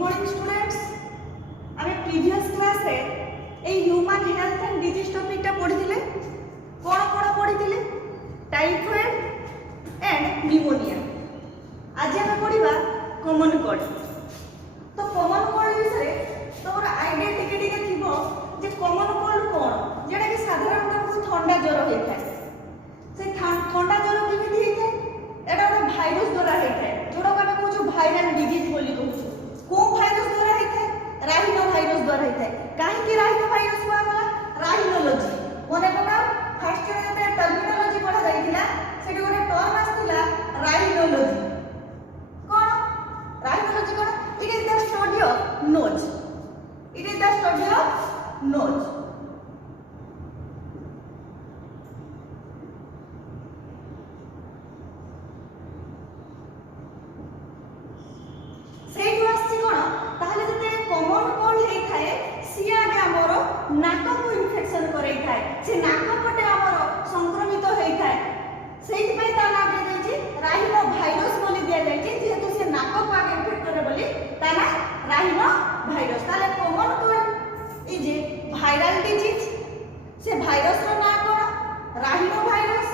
Morning students आमे previous class रे a human health and disease topic टा पढिथिले कोन कोन पढिथिले typhoid and pneumonia. आज आमे पढिबा कॉमन कोल्ड। तो कॉमन कोल्ड विषय तोर आईडिया टिके टिके थिबो जे कॉमन कोल्ड कोन जेडा कि साधारणतः ठंडा ज्वर होय थाए। से ठंडा ज्वर केमिति होय थाए एडा एक भाइरस द्वारा होय थाए जोडा को आमे कहू भाइरल डिजीज बोली कहू। को भाइरस द्वारा होय थाए राइनो भाइरस द्वारा होय थाए। काहे कि राइनो भाइरस को आगला राइनोलॉजी मने पका फर्स्ट रे जते टर्मिनोलॉजी पढा जाइतिला सेठी गोटे टर्म आस्तिला राइनोलॉजी। कोन राइनोलॉजी कोन it is the study of nose. It is the study of nose. नाक को इन्फेक्शन करै थाए से नाक पटे हमर संक्रमित होई थाए सेहि पय ता नाम दे दै छी राइनो भाइरस बोली दिया जाय छी जेहेतु से नाक को आगे इन्फेक्ट करे बोली ता ना राइनो भाइरस। ताले common cold is a viral disease. से भाइरस रो नाम कोन राइनो भाइरस।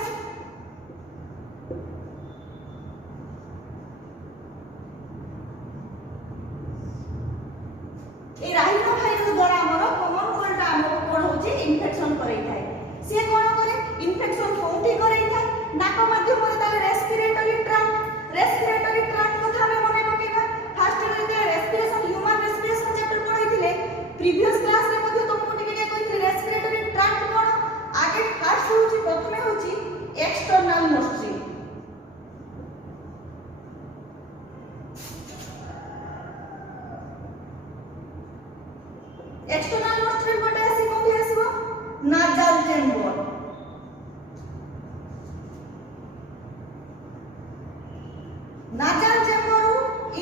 ए राइनो भाइरस द्वारा हमर कॉमन कोल्ड हमर कोन होची इन्फेक्शन करै थाए। से कोन करे इन्फेक्शन कोठी करै थाए नाक माध्यम रे ताले रेस्पिरेटरी ट्रैक्ट कथा हमें मने पकेबा। फर्स्ट रे जे रेस्पिरेशन ह्यूमन रेस्पिरेशन चैप्टर पढाइथिले प्रीवियस क्लास रे मध्ये तुमको टिके टिके कहिथिले रेस्पिरेटरी ट्रैक्ट कोन आगे फर्स्ट होची प्रथमे होची एक्सटर्नल नोस्ट्रिल। एक्सटर्नल नोस्ट्रिल कोटे आसी कोठी आसीबो nasal chamber. Nasal chamber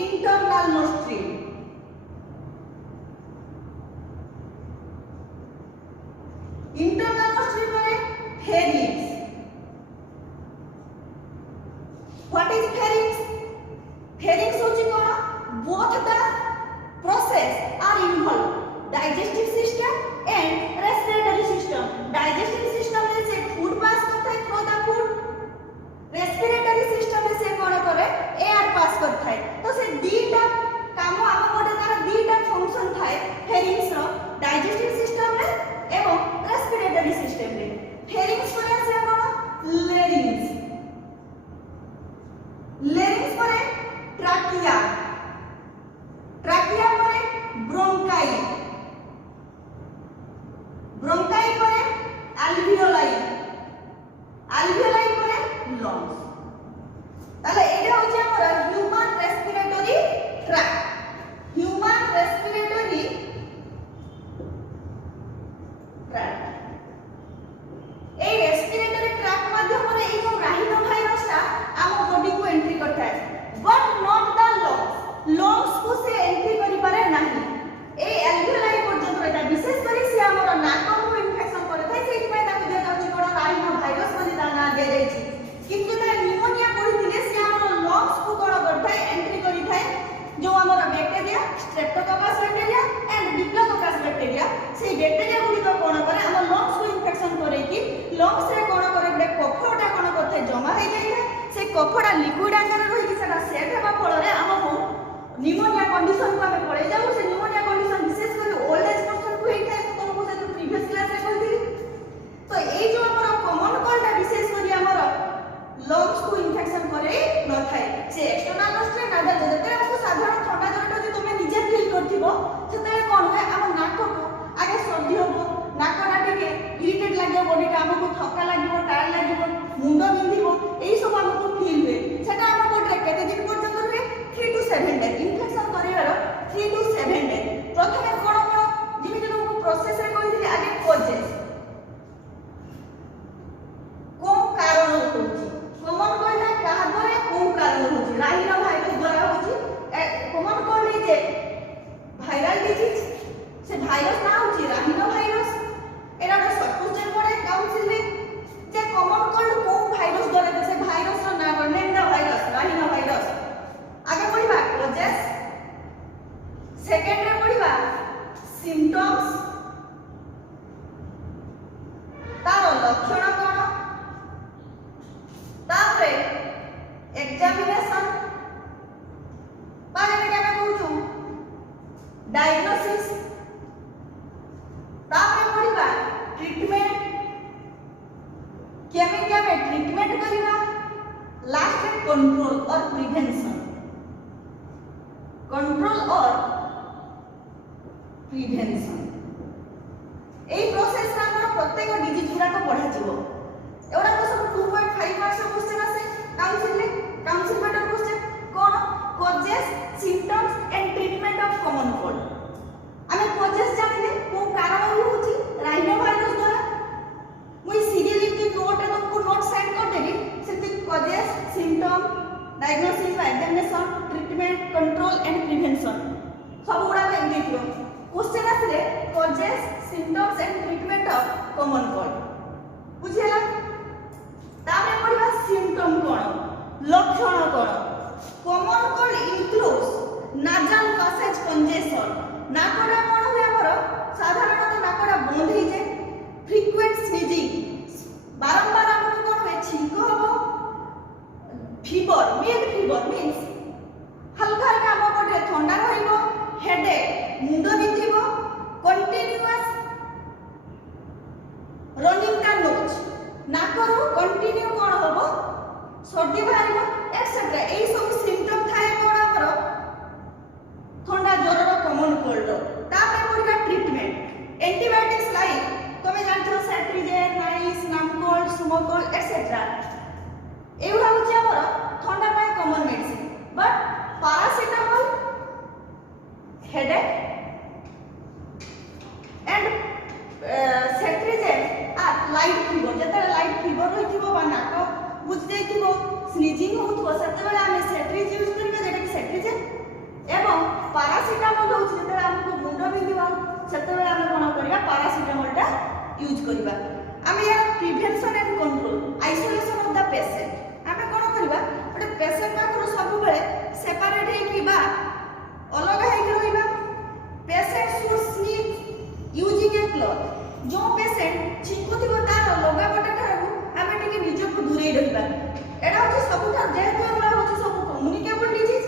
internal nostril. Internal nostril माने pharynx. What is pharynx? Pharynx होची कोन both the process are involve digestive system and respiratory system। digestive system में से food pass करता है through the food। respiratory system में से कौन करे air pass करता है। तो से दीटा काम आम गोटे तार दीटा फंक्शन थाए फेरिंग्स रो digestive system रे एवं respiratory system रे। फेरिंग्स पर से कौन larynx। larynx पर trachea। trachea पर bronchi। ब्रोंकाई परे अल्वियोलाई। अल्वियोलाई परे लंग्स। ताले एटा होचे हमर human respiratory tract. Human respiratory tract ए रेस्पिरेटरी ट्रैक्ट माध्यम रे ए जो राइनो भाइरस ता हम बॉडी को एंट्री करता है but not the lungs. Lungs को से एंट्री करि पारे नाही। ए अल्वियोलाई पर्यंत एटा विशेष करी से हमर नाक को इन्फेक्शन करे थाए सेहि पय ताकू दे जाउची कोन राइनो भाइरस बोली ता ना दे जाई छी। किंतु ता निमोनिया पढिथिले से हमर लंग्स को कोन करथाय एंट्री करी थाए जो हमर bacteria Streptococcus bacteria and diplococcus bacteria से बैक्टीरिया गुडी को कोन करे हमर लंग्स को इन्फेक्शन करे कि लंग्स रे कोन करे बे कफटा कोन करथाय जमा हो जाय थाए। से कफटा लिक्विड आकार रही कि सेटा सेट हेबा फल रे हमहु निमोनिया कंडीशन को हमें पड़े जाऊ। से निमोनिया कंडीशन विशेष कर ओल्ड एज पर्सन को होई थाए तुमको से प्रीवियस क्लास रे कहथि। तो ए जो हमर कॉमन कोल्ड विशेष करी हमर लंग्स को इन्फेक्शन करे न थाए। से एक्सटर्नल नोस्ट्रिल नाजल जते हमको साधारण ठंडा जरटा जे तुमे निजे फील करथिबो सेते कोन होय हम नाक को आगे सर्दी होबो नाक नाटिके इरिटेट लागियो बॉडी का हमको थक्का लागियो टायर्ड लागियो मुंडो बिंधिबो एई सब हमको फील हुए। सेटा हम बॉडी रे केते दिन पर्यंत रे 3 to 7 डेज इन्फेक्शन करिवार 3 to 7 डेज। प्रथमे कोन कोन जिमिति तुमको प्रोसेस रे कहिथिले आगे कोजेस को कारण होची कॉमन कोल्ड काहा द्वारा को कारण होची राइनो भाइरस द्वारा होची। Common cold is a viral disease. से भाइरस ना होची राइनो भाइरस। एरा तो सपोज जे पड़े काउंसिल रे जे कॉमन कोल्ड को भाइरस द्वारा से भाइरस रो नाम name the virus rhino virus. आगे पढिबा कोजेस सेकेंड रे पढ़िबा सिम्पटम्स तार लक्षण कोन तापरे एग्जामिनेशन बारे में क्या कहूछु डायग्नोसिस तापरे पढ़िबा ट्रीटमेंट केमे केमे ट्रीटमेंट करिबा लास्ट में कंट्रोल और प्रिवेंशन कंट्रोल और प्रिवेंशन এই প্রসেস রা আমরা প্রত্যেক ডিজিজ গুড়াকে পড়া যাব এগুলা তো সব 2.5 মার্কস কোশ্চেন আছে কাউন্সিল পেপার কোশ্চেন কোন causes symptoms and treatment of common cold আমি কজেস জানিলে কোন কারণ হচ্ছে রাইনো ভাইরাস দ্বারা মুই সিরিয়ালি কি নোট এ तुमको নোট সেন্ড कर देबी सेति causes symptom diagnosis examination treatment control and prevention सब गुडा में देखियो क्वेश्चन आसिले causes symptoms and treatment of common cold बुझिला तामे पढिबा सिम्पटम कोन लक्षण कोन common cold includes nasal passage congestion नाकड़ा कोन हुए हमर साधारणतः नाकड़ा बंद हो जाए फ्रीक्वेंट स्नीजिंग बारंबार हमर कोन हुए छींक हबो फीवर मीन्स हल्का हल्का हम पटे ठंडा रहिबो हेडेक मुंड बिंधिबो कंटीन्यूअस रनिंग का नोज ना करू कंटिन्यू कोन हबो सर्दी बाहरिबो एक्सेट्रा एई सब सिम्पटम थाए कोन हमर ठंडा ज्वर कॉमन कोल्ड तापरे पड़िबा ट्रीटमेंट एंटीबायोटिक्स लाइक तमे जानथो सेट्रिजेन नाइस नामकोल्ड सुमोकोल्ड एक्सेट्रा एउडा होची हमर ठंडा पाए common medicine but paracetamol headache and cetirizine are light fever जते लाइट फीवर होइथिबो बा नाक बुझ देथिबो स्नीजिंग होउथबो सेते बेला हम सेट्रिज यूज करबे जेटा कि सेट्रिजेन एवं पैरासिटामोल होउछ जते हमको मुंड बिंधिबा सेते बेला हम कोन करबा पैरासिटामोलटा यूज करबा आमे यार prevention and control isolation of the patient आमे कोन करबा ओटे पेशेंट पाखरो सब बेले सेपरेट हे कि बा अलग हे कि रहिबा patient should sneeze using a cloth जो पेशेंट छिंकुथिबो तार लगा बटा ठारू आमे टिके निजको दूरे रहिबा एडा होची सबुठा जेहेतु हमरा होची सब कम्युनिकेबल डिजीज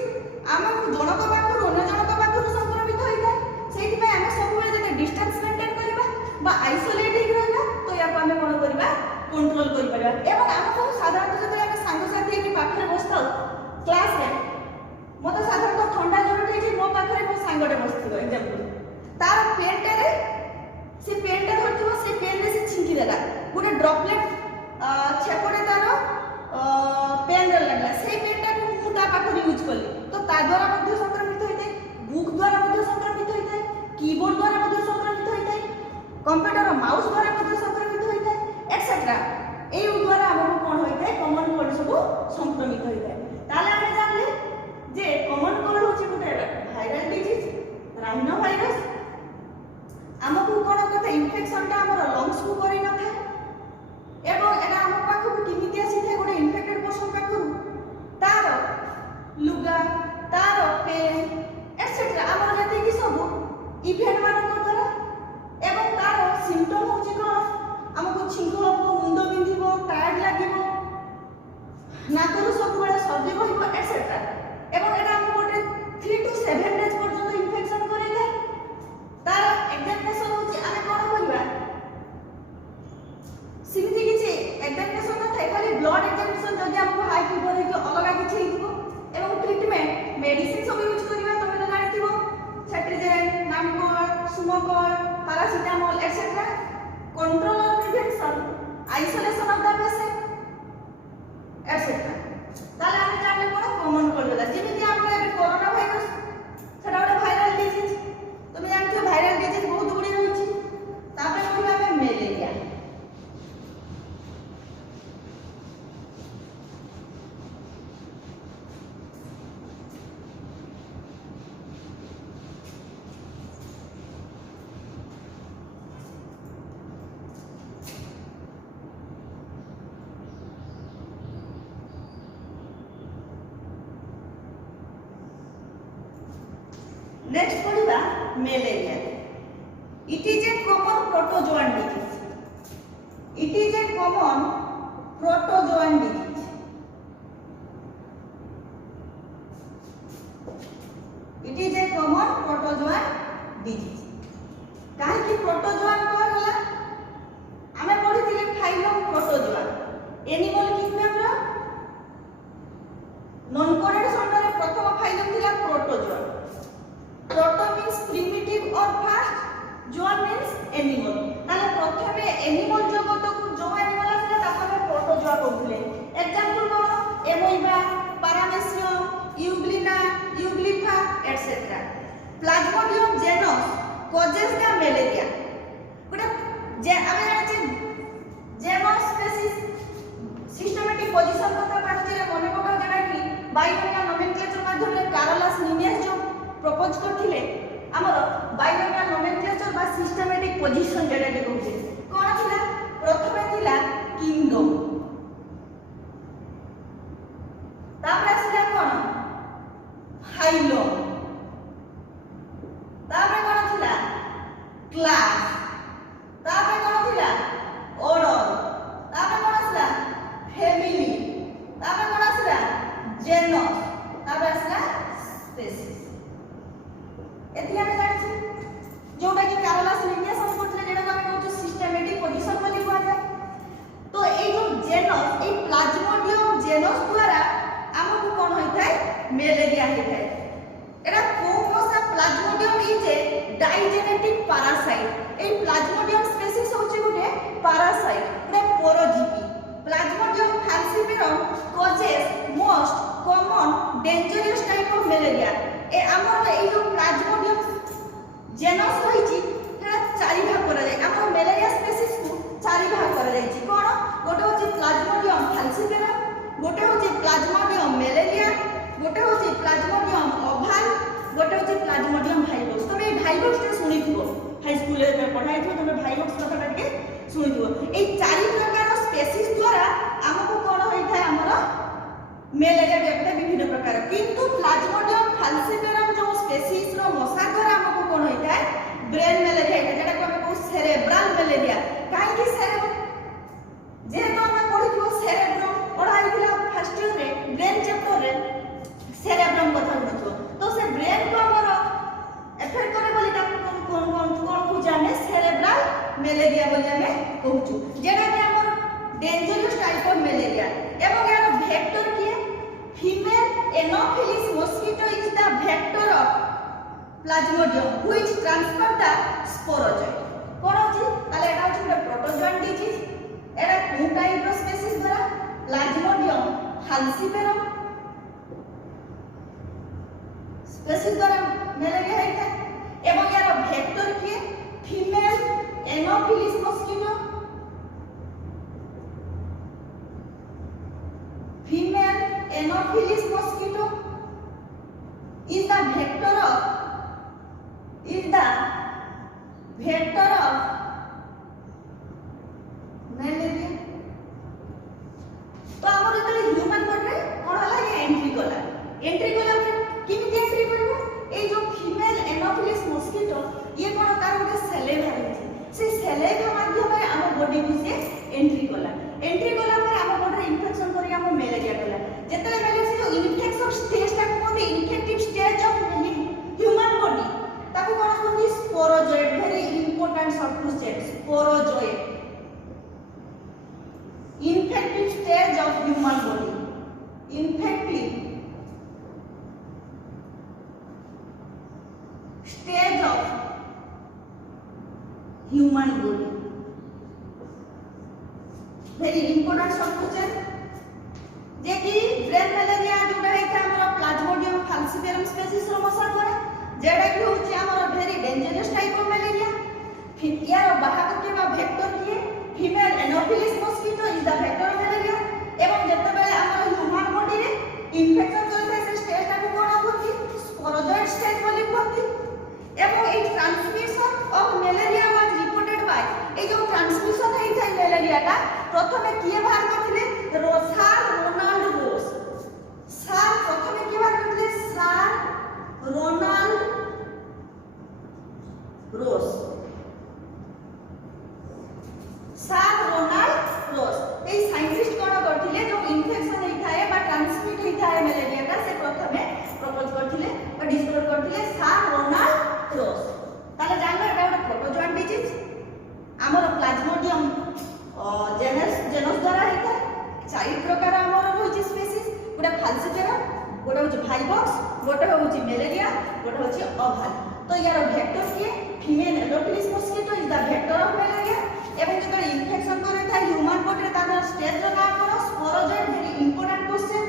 आमे जनक पाखरो न जनक पाखरो संक्रमित होइता सेति पे आमे सब बेले जते डिस्टेंस मेंटेन करबा बा आइसोलेट हे रहिबा तो या आमे कोन करबा कंट्रोल करि परबा एवं आमे सब साधारणतः जते आमे संग साथी कि पाखरे बसता क्लास रे मते साधारणतः ठंडा ज्वर ठेछि मो पाखरे मो संगटे बसथिबो एग्जांपल तार पेनटे रे से पेनटे धरथिबो से पेन रे से छिंकी देला गोटे ड्रॉपलेट छेपड़े तार पेन रे लागला से पेनटा को मु ता पाखरे यूज करली तो ता द्वारा मध्ये संक्रमित होइते बुक द्वारा मध्ये संक्रमित होइते कीबोर्ड द्वारा मध्ये संक्रमित होइते कंप्यूटर माउस द्वारा मध्ये संक्रमित होइते एक्सेट्रा ए द्वारा हमको कोन होइते कॉमन कोल्ड सब संक्रमित होइते ताले हम जानले जे कॉमन कोल्ड होची गोटे वायरल डिजीज राइनो भाइरस हमको कोन करते इन्फेक्शन ता हमर लंग्स को करि न थाए एवं एटा हम पाखु किमिति आसी थे गोटे इन्फेक्टेड पर्सन पाखु तार लुगा तार पेन एक्सेट्रा हमर जति कि सब इवेंट मान द्वारा एवं तार सिम्पटम होची कोन हमको छिंक हबो मुंड बिंधिबो टायर्ड लागिबो नाकरु सब बेला सर्दी होइबो एक्सेट्रा एवं एटा हम गोटे 3 to 7 डेज पर्यंत इन्फेक्शन करै थाए तार एग्जामिनेशन होची आमे कोन करबा सिमिति किछि एग्जामिनेशन न थाए खाली ब्लड एग्जामिनेशन जदि हमको हाई फीवर है कि अलगा किछि हिथिबो एवं ट्रीटमेंट मेडिसिन सब यूज करबा तमे न जानिथिबो सेट्रिजेन नामकोल्ड सुमोकोल्ड पैरासिटामोल एक्सेट्रा कंट्रोल और prevention isolation of the patient etcetera ताले हम जानले कोन कॉमन कोल्ड होला जेमिति हम एबे कोरोना भाइरस सेटा ଗୋଟେ भाइरल डिजीज तुम जानथियो भाइरल डिजीज बहुत गुडी रहउची तापरे कहबा में मलेरिया नेक्स्ट पढ़िबा malaria. It is a common protozoan disease. It is a common protozoan disease. It is a common protozoan disease. काहे कि प्रोटोजोआन कोन होला? हमें पढ़िथिले फाइलम प्रोटोजोआ। एनिमल किंगडम रो नॉन कोडेड अंडर प्रथम फाइलम थिला प्रोटोजोआ। प्रोटो मींस प्रिमिटिव और फास्ट, जोआ मींस एनिमल। ताले प्रथमे एनिमल जगत को जो एनिमल आछला ताको हम प्रोटोजोआ कहथिले। एग्जांपल कोन? Amoeba, paramecium, euglena, euglypha etcetera. Plasmodium genus causes the malaria। गुडा जे आमे जाने जेनस स्पीशीज सिस्टमैटिक पोजीशन कथा पार्टीरे मने पका जेडा कि बायोलॉजिकल नोमेनक्लेचर माध्यम रे कार्लास लिनियस जो प्रपोज करथिले हमर बायोलॉजिकल नोमेनक्लेचर बा सिस्टमैटिक पोजीशन जेडा के कहथे कोन थिला? प्रथमे थिला किंगडम, तापर आसिला कोन? फाइलम, तापर कोन थिला? क्लास, तापर कोन थिला? ऑर्डर, तापर कोन आसिला? फैमिली, तापर कोन आसिला? जेनस, तापर आसिला स्पीशीज। एथि हम जानि छी जोटा कि कार्लास लिनियस हम करथिले जेडा हम कहू सिस्टमैटिक पोजीशन बोली कुआ जाय। तो ए जो जेनस ए प्लाज्मोडियम जेनस द्वारा हमकु कोन होइथाय? मलेरिया होइथाय। एटा कोमोसा plasmodium is a digenetic parasite. ए प्लाज्मोडियम स्पीशीज होचे गुटे पैरासाइट, गुटे पोरोजीवी। Plasmodium falciparum causes most common dangerous type of malaria। ए हमर ए जो प्लाज्मोडियम जेनस होइची हेरा चारि भाग करा जाय। हमर मलेरिया स्पीशीज को चारि भाग करा जायछि। कोन? गोटे होची प्लाज्मोडियम falciparum, गोटे होची प्लाज्मोडियम मलेरिया, गोटे होची प्लाज्मोडियम ओभाल, गोटे होची प्लाज्मोडियम भाइरोस। तमे भाइरोस के सुनिथिबो हाई स्कूल रे पढाइथिबो, तमे भाइरोस कथाटा के सुनिथिबो। ए चारि प्रकार स्पीशीज द्वारा हमकु कोन होइथाय? हमर मलेरिया व्यापता विभिन्न प्रकार। किंतु प्लाज्मोडियम falciparum जो स्पीशीज रो मशा द्वारा हमकु कोन होइथाय? ब्रेन मलेरिया होइथाय, जेटा को हम कहू सेरेब्रल मलेरिया। काहे कि सेरेब्रल जेहेतु हम पढिथिबो सेरेब्रम पढाइथिला फर्स्ट ईयर रे ब्रेन चैप्टर रे सेरेब्रम कथा पढिथिबो। तो से ब्रेन को हमर इफेक्ट करे बोली ता कोन को जाने सेरेब्रल मलेरिया बोली हमें कहूछु, जेटा कि हमर डेंजरस टाइप ऑफ मलेरिया। एवं यार वेक्टर किए? Female anopheles mosquito is the vector of plasmodium which transfer the sporozoite. कोन होची? ताले एटा होची गुटे प्रोटोजोआन डिजीज। एटा कोन टाइप रो स्पीशीज द्वारा? प्लाज्मोडियम falciparum स्पीशीज द्वारा मलेरिया होइता। एवं यार वेक्टर किए? Female anopheles mosquito. Female anopheles mosquito is the vector of malaria। तो हमर जतले ह्यूमन बॉडी रे कोन हला ये एंट्री कला किमिति एंट्री करबो? ए जो फीमेल एनोफिलिस मस्किटो ये कोन तार गोटे सेलेवा रहछि, से सेलेवा माध्यम रे हम बॉडी को से एंट्री कला पर हम बॉडी रे इन्फेक्शन करी हम मलेरिया कला। जतले मलेरिया से जो इन्फेक्शन स्टेज ता को infective stage of human body ताको कोन कहନ୍ତି? Sporozoite. Very important short to state sporozoite. Infective stage of human body. Infective stage of human body. Very important short to state जे कि ब्रेन मलेरिया जोटा है हमर प्लाज्मोडियम falciparum स्पीशीज रो मशा करे, जेडा कि होची हमर very dangerous type of malaria. फिर यार बाहर के बा वेक्टर किए? Female anopheles mosquito is the vector of malaria. एवं जते बेले हमर ह्यूमन बॉडी रे इन्फेक्शन करते से स्टेज ता को कोन होती? स्पोरोजोइड स्टेज बोली कहती। एवं ए transmission of malaria was reported by ए जो ट्रांसमिशन है था मलेरिया का प्रथमे किए बाहर करथिले? रोसार रोनाल्ड रोस। सार प्रथमे किए बाहर करथिले? सार रोनाल्ड प्लाज्मोडियम जेनस द्वारा होता है। चारि प्रकार हमर होची स्पीसीज, गोटे फाल्सिफेरम, गोटे होची भाइबक्स, गोटे होची मेलेरिया, गोटे होची ओभाल। तो यार वेक्टर किए female anopheles mosquito is the vector of malaria. एवं जब इन्फेक्शन करे था ह्यूमन बॉडी तार स्टेज रो नाम कोन स्पोरोजोइड, वेरी इंपोर्टेंट क्वेश्चन।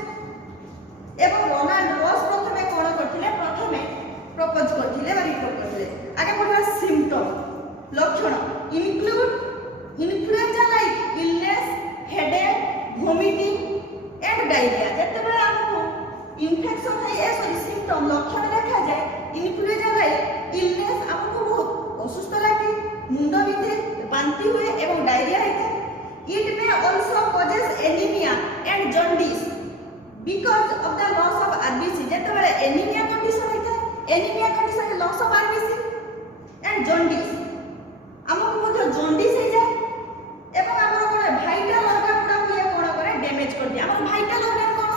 एवं रोनाल्ड रॉस प्रथमे कोन करथिले, प्रथमे प्रपोज करथिले बा रिपोर्ट करथिले। आगे पढवा सिम्पटम लक्षण include influenza like illness, headache, vomiting and diarrhoea. जते बेला हमको इन्फेक्शन है सॉरी सिम्पटम लक्षण देखा जाए इन्फ्लुएंजा लाइक इलनेस हमको बहुत असुस्थ लागे, मुंड बिंधे, बांती हुए एवं डायरिया होता। It may also causes anaemia and jaundice because of the loss of RBC. जते बेला एनीमिया कंडीशन होता है, anaemia condition loss of RBC and jaundice हमको मध्य जॉन्डिस हो जाए एवं हमर कोन भाइटल ऑर्गन गुडा हुए कोन करे डैमेज कर दिया। हमर भाइटल ऑर्गन कोन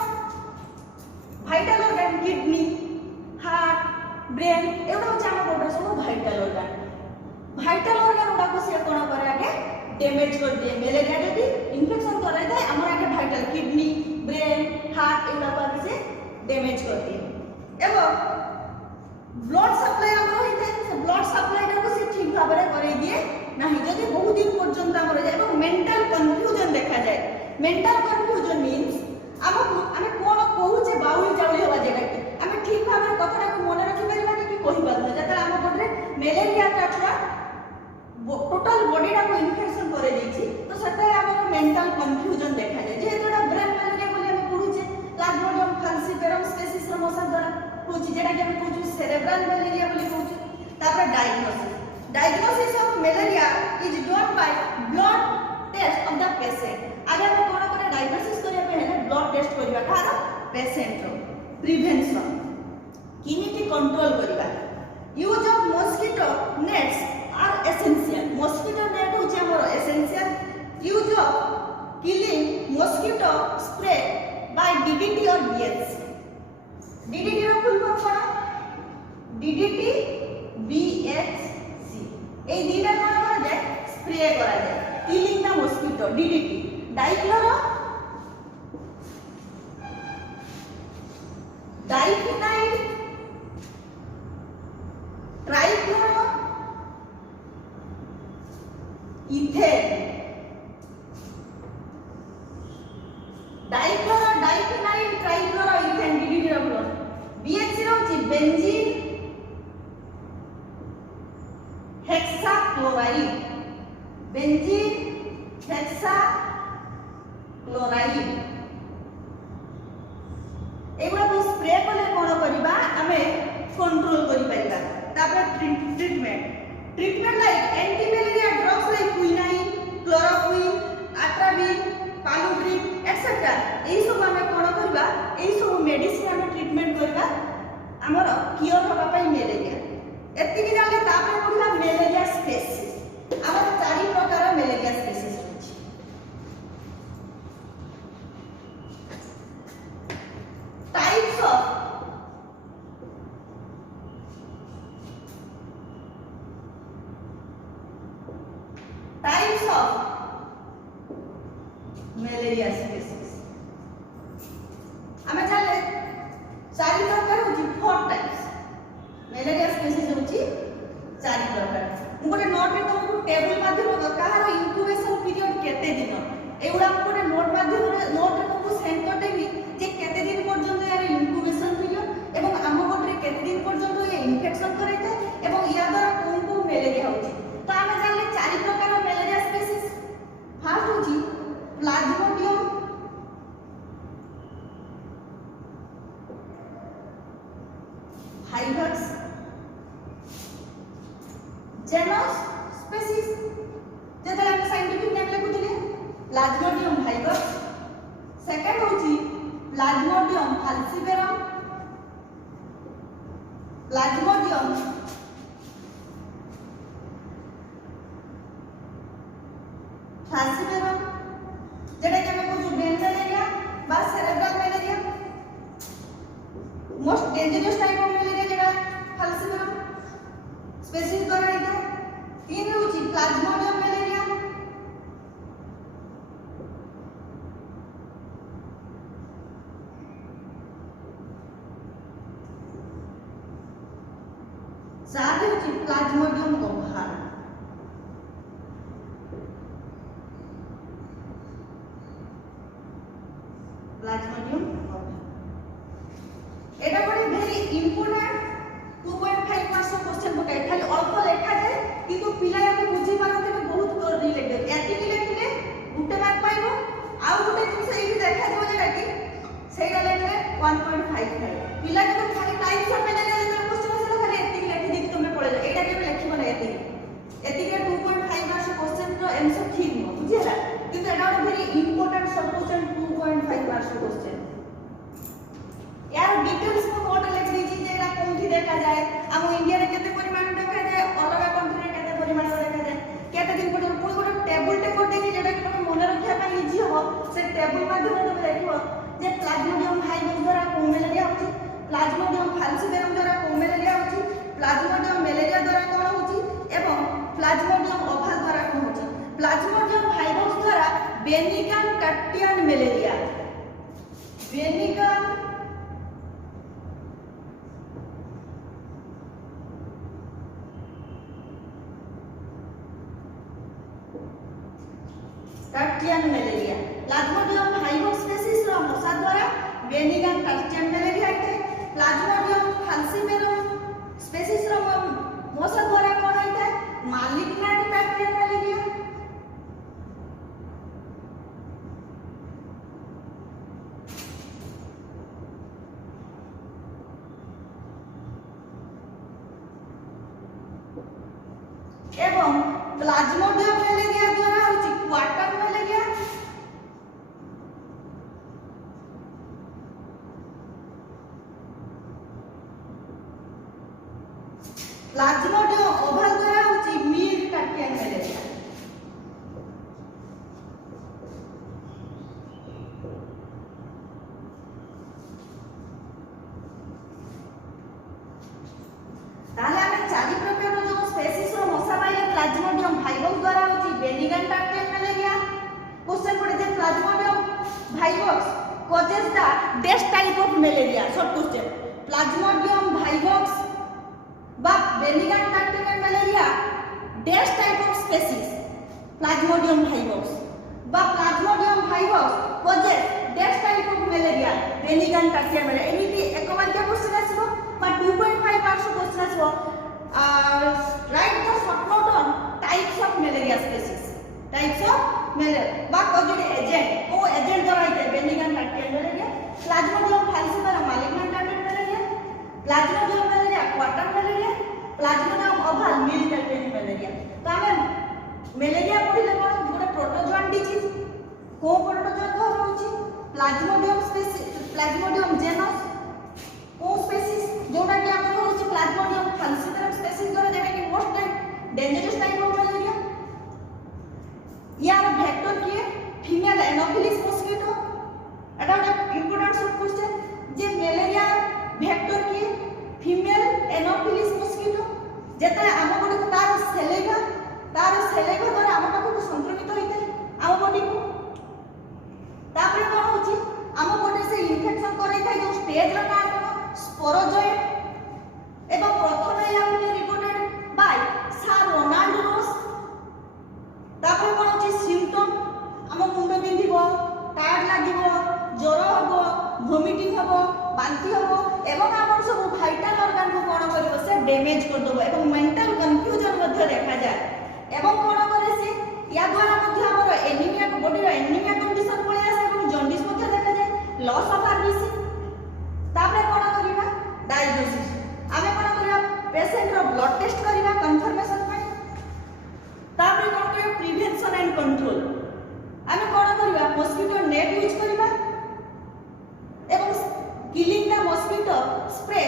vital organ kidney, heart, brain एवडा होचे हमर बॉडी सब भाइटल ऑर्गन। भाइटल ऑर्गन गुडा को से कोन करे आगे डैमेज कर दिए। मलेरिया जदी इन्फेक्शन करे जाए हमर आगे भाइटल किडनी, ब्रेन, हार्ट एवडा को आगे से डैमेज कर दिए। एवं ब्लड सप्लाई हमर होइते से ब्लड सप्लाई को से ठीक भाबरे करे दिए नहीं। जदि बहुत दिन पर्यंत हमर जाय एवं मेंटल कंफ्यूजन देखा जाए। मेंटल कंफ्यूजन मींस हमको आमे कोन कहूचे बाउल जाउली होबा जेटा कि आमे ठीक भाबरे कथाटा को मन रखि परिबा कि कहि पाबना। जता हम बॉडी मलेरिया काठवा टोटल बॉडीटा को इन्फेक्शन करे देछि तो सता हमर मेंटल कंफ्यूजन देखा जाए। जे एतोडा ब्रेन मलेरिया बोली हम पढुचे प्लाज्मोडियम फाल्सिफेरम स्पीसीज रो मशा द्वारा होछि जेटा कि हम कहू सेरेब्रल मलेरिया बोली कहू। तापर diagnosis of malaria is done by blood test of the patient. आगे हम कोन करे डायग्नोसिस करिया पहले ब्लड टेस्ट करिया कार पेशेंट रो। प्रिवेंशन किमिति कंट्रोल करिया। Use of mosquito nets are essential. Mosquito net होचे हमर essential. Use of killing mosquito spray by DDT और बीएचसी। डीडीटी रो फुल फॉर्म कोन डीडीटी बीएचसी ए दीटा कोन करा जाय स्प्रे करा जाय killing the mosquito DDT. Dichloro diphenyl trichloro ethane dichloro diphenyl trichloro ethane DDT रो बोल। बीएचसी रो छि बेंजीन हेक्साक्लोराइड बेंजीन हेक्साक्लोराइड एगुडा को स्प्रे कले कोन करबा हमें कंट्रोल करि परिबा। तापर treatment like anti malaria drugs like quinine, chloroquine, atabrine, paludrine etcetera एई सब हमें कोन करबा एई सब मेडिसिन हमें ट्रीटमेंट करबा हमर क्योर होबा पई मलेरिया। एति कि जाले तापर पढला मलेरिया स्पीसीज। हमर चारि प्रकार मलेरिया स्पीसीज होछि। टाइप्स ऑफ मलेरिया स्पीसीज हमें जाले चारि प्रकार होछि। 4 टाइप्स मलेरिया स्पीसीज होछि 4 प्रकार। गोटे नोट रे तुमको टेबल माध्यम कहार इंक्यूबेशन पीरियड केते दिन एगुडा गोटे नोट माध्यम रे नोट रे तुमको सेंड कर देबी जे केते दिन पर्यंत यार इंक्यूबेशन पीरियड एवं आम बॉडी रे केते दिन पर्यंत ये इन्फेक्शन करैते एवं या द्वारा कोन को मलेरिया होछि। तो हमें जानले 4 प्रकार मलेरिया स्पीसीज। फर्स्ट होछि प्लाज्मोडियम, भाइबक्स, जेनस स्पीसीज जेतले हम साइंटिफिक नेम लिखुथिले प्लाज्मोडियम भाइबक्स। सेकंड होछि प्लाज्मोडियम फाल्सिफेरम, प्लाज्मोडियम फाल्सिफेरम जेटा कि हम कहू ब्रेन मलेरिया बा cerebral malaria. Most dangerous type of malaria जेटा फाल्सिफेरम स्पीसीज द्वारा इदा। तीन होछि प्लाज्मोडियम मलेरिया चार होची प्लाज्मोडियम ओभाल प्लाज्मोडियम ओभाल एटा बड़ी वेरी इंपोर्टेंट 2.5 मार्क्स क्वेश्चन पकाय खाली अल्प लेखा जाए किंतु पिला याको बुझी पारते बहुत कर रिलेटेड एतिकी लेखिले गुटे मार्क पाइबो आ गुटे जिंस एही देखा जो जेटा कि सेटा लेखले 1.5 पिला के खाली टाइप सब में लेले जेता क्वेश्चन आसे खाली एतिकी लेखि दी तुमे पळे जा एटा के लेखिबो ना एतिकी 2.5 मार्क्स क्वेश्चन रो आंसर ठीक न बुझिला किंतु एटा वेरी इंपोर्टेंट सब क्वेश्चन 2.5 मार्क्स क्वेश्चन यार डिटेल्स को नोट लिख दीजिए जेला कोनथि देखा जाए हम इंडिया रे केते परिमाण देखा जाए अलग कंट्री रे केते परिमाण देखा जाए केते दिन पर पुरो गोटे टेबल टे कर देछि जेटा कि तुम मन रखिया पई इजी हो से टेबल माध्यम तुम देखिबो जे प्लाज्मोडियम हाइड्रोस द्वारा को मलेरिया होछि प्लाज्मोडियम फाल्सिपेरम द्वारा को मलेरिया होछि प्लाज्मोडियम मलेरिया द्वारा कोन होछि एवं प्लाज्मोडियम ओभाल द्वारा कोन होछि प्लाज्मोडियम हाइड्रोस द्वारा बेनिगन tertian malaria बेनिगन tertian malaria Plasmodium हाइड्रोस species रो मशा द्वारा बेनिगन टट्टियन मलेरिया है प्लाज्मोडियम फाल्सिपेरम स्पीसीज रो मशा द्वारा कोन होइता मालिग्नेंट टट्टियन मलेरिया एवं प्लाज्मोडियम मलेरिया द्वारा होछि क्वार्टर मलेरिया प्लाज्मोडियम ओभाल द्वारा होछि मिल्क टट्टियन मलेरिया ताले हमें चारि प्रकार जो स्पीसीज रो मशा पाइले प्लाज्मोडियम हाइड्रोस द्वारा होछि बेनिगन टट्टियन मलेरिया क्वेश्चन पड़े जे plasmodium hydros causes the dash type of malaria short question plasmodium hydros बा benign tertian malaria dash type of species plasmodium hydros बा plasmodium hydros causes dash type of malaria benign tertian malaria एमिति एक mark question आसीबो बा 2.5 marks question आसीबो write the short note on types of malaria species types of malaria बा caused agent को agent द्वारा होता है benign tertian malaria plasmodium falciparum malignant tertian malaria plasmodium malariae quartan malaria plasmodium ovale mild tertian malaria तो हमें malaria पढ़िले कोन गोटे protozoan disease को protozoan कह होछि प्लाज्मोडियम स्पीसीज प्लाज्मोडियम जेनस को स्पीसीज जोटा कि हमर होछि प्लाज्मोडियम फाल्सिपेरम स्पीसीज द्वारा जेटा कि most dangerous type of malaria यार वेक्टर किए फीमेल एनोफिलिस मस्किटो एटा एक इंपोर्टेंट सब क्वेश्चन जे मलेरिया वेक्टर किए फीमेल एनोफिलिस मस्किटो जेता हम बॉडी को तार सेलेगा द्वारा हम पाखो संक्रमित होइते हम बॉडी को तापर कोन होछि हम बॉडी से इन्फेक्शन करै थाइ जो स्टेज रा नाम स्पोरोजोइड एवं प्रथम या रिपोर्टेड बाय सर रोनाल्ड रोस तापर कोन होछि सिम्पटम हम मुंड बिंधिबो टायर्ड लागिबो ज्वर हबो वोमिटिंग हबो बांती हबो एवं हमर सब वाइटल ऑर्गन को कोन करबो से डैमेज कर देबो एवं मेंटल कंफ्यूजन मध्ये देखा जाय एवं कोन करे से या द्वारा मध्ये हमर एनीमिया बॉडी रो एनीमिया कंडीशन पळे आसे एवं जॉन्डिस मध्ये देखा जाय लॉस ऑफ आरबीसी तापर कोन करिबा डायग्नोसिस आमे कोन करिबा पेशेंट रो ब्लड टेस्ट करिबा कंफर्मेशन पय तापर कोन करिबा प्रिवेंशन एंड कंट्रोल आमे कोन करिबा मस्किटो नेट यूज करिबा एवं killing the mosquito spray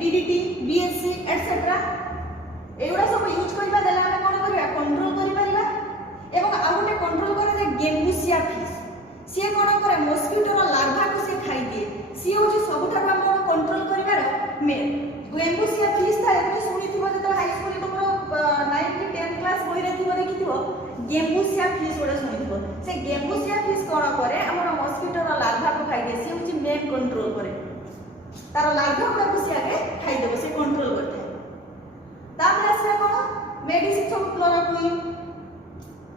DDT BSc etcetera एगुडा सब यूज करिबा देला आमे कोन करिबा कंट्रोल करि परिबा एवं आ गोटे कंट्रोल करे जे गेम्बुसिया फिश से कोन करे मस्किटो रो लार्भा को से खाइ दिए सी होची सबठार हम कंट्रोल करिवार मेन गेम्बुसिया फिश था एमे सुनिथिबो जे हाई स्कूल तुमरो 9th 10th क्लास बहि रे थिबो देखिथिबो गेम्बुसिया फिश ओडा सुनिथिबो से गेम्बुसिया फिश कोन करे हमर मस्किटो रो लार्भा को खाइ दिए सी होची मेन कंट्रोल करे तार लार्भा को से आगे खाइ देबो से कंट्रोल करते मेडिसिन सब क्लोरोक्विन,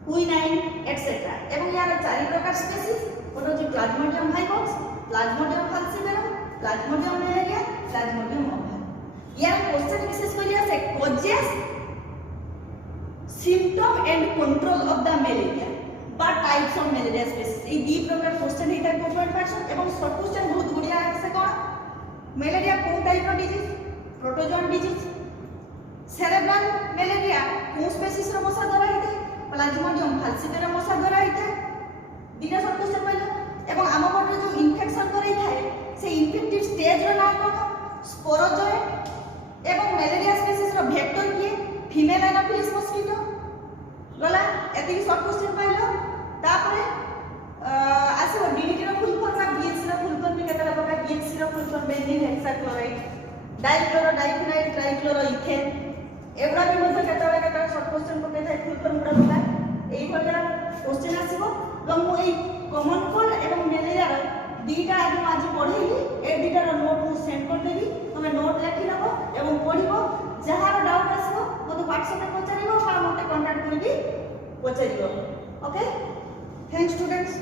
क्विनाइन एटसेट्रा। एवं यार चारि प्रकार स्पीसीज गोटे जे plasmodium vivax, plasmodium falciparum, plasmodium malariae, plasmodium ovum. यार क्वेश्चन विशेष करिया से causes, symptom and control of the malaria बा टाइप्स ऑफ मलेरिया स्पीसीज। ए दी प्रकार क्वेश्चन हेता कॉम्पोनेंट पार्ट एवं शॉर्ट क्वेश्चन बहुत गुडिया से कोन मलेरिया कोन type of disease, protozoan disease. Cerebral malaria कोन स्पीसीज रो मशा द्वारा हेते, प्लाज्मोडियम फाल्सिपारम मशा द्वारा हेते। दिना शॉर्ट क्वेश्चन पहले एवं आम बॉडी जो इन्फेक्शन करै थाए से इन्फेक्टिव स्टेज रो नाम कोन, स्पोरोजोएट। एवं मलेरिया स्पीसीज रो वेक्टर किए, फीमेल एनाफिलिस मस्किटो। गला एति शॉर्ट क्वेश्चन पहले तापरे आसे डीडीटी रो फुल फॉर्म आ बीएचसी रो फुल फॉर्म भी केतला प्रकार, बीएचसी रो full form benzene hexachloride, dichloro diphenyl trichloro ethane. एवरा भी मतलब केतला शॉर्ट क्वेश्चन पके थाए फुल फॉर्म गुडा पका एई भलिया क्वेश्चन आसीबो। तो मु एई कॉमन कोल्ड एवं मलेरिया रो दीटा आज पढ़ेली, ए दीटा रो नोट मु सेंड कर देबी, तमे नोट लेखि नबो एवं पढिबो। जहार डाउट आसीबो मते व्हाट्सएप पे पचारिबो बा मते कांटेक्ट करबी पचारिबो। Okay, thanks students.